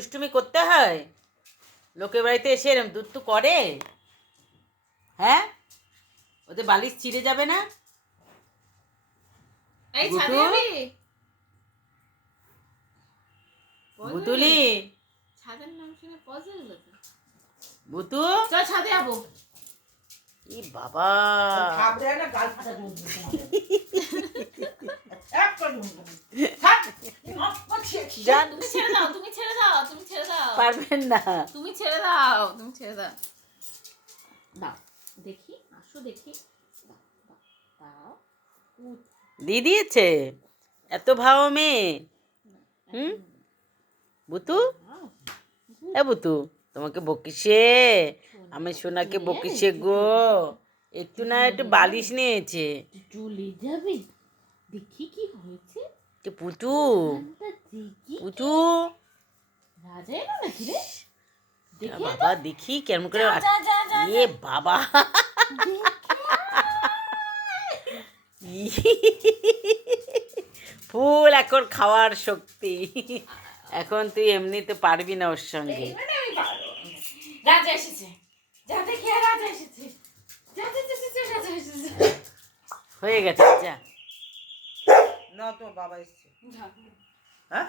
দুষ্টুমি করতে হয়? লোকের বাড়িতে এসে এরম দুষ্টু করে? হ্যাঁ, ওদের বালিশ ছিঁড়ে যাবে না? এই ছাদে গুটু? যাবি? বুতুলি, ছাদের নাম শুনে পজ হয়ে গেল তো। বুতু, চল ছাদে যাবো। ই বাবা, খাবরে না গাল ফাটা দুধ এক করে থাক জান তুমি ছেড়ে দাও, তুমি ছেড়ে দাও, তুমি ছেড়ে দাও, পারবেন না। তুমি ছেড়ে দাও, তুমি ছেড়ে দাও। দাও দেখি, আসো দেখি। দাও। দিয়ে দিয়েছে এত ভাও মেয়ে। হুম, বুতু, এ বুতু, তোমাকে বকিছে, আমি সোনাকে বকিছে গো, একটু না একটু বালিশ নিয়েছে। চলে যাবে, দেখি কি হয়েছে। পুটু, দেখি পুটু, রাজা এলো নাকি রে? দেখে বাবা দেখি কেমন করে। যা, যা, যা, যা, এ বাবা, ফুল এখন খাওয়ার শক্তি। এখন তুই এমনিতে পারবি না ওর সঙ্গে। এইবারে আমি পারবো। রাজা এসেছে, যা দেখি রাজা এসেছে, যা দেখি রাজা এসেছে। হয়ে গেছে, যা। না তো বাবা এসছে যা। হ্যাঁ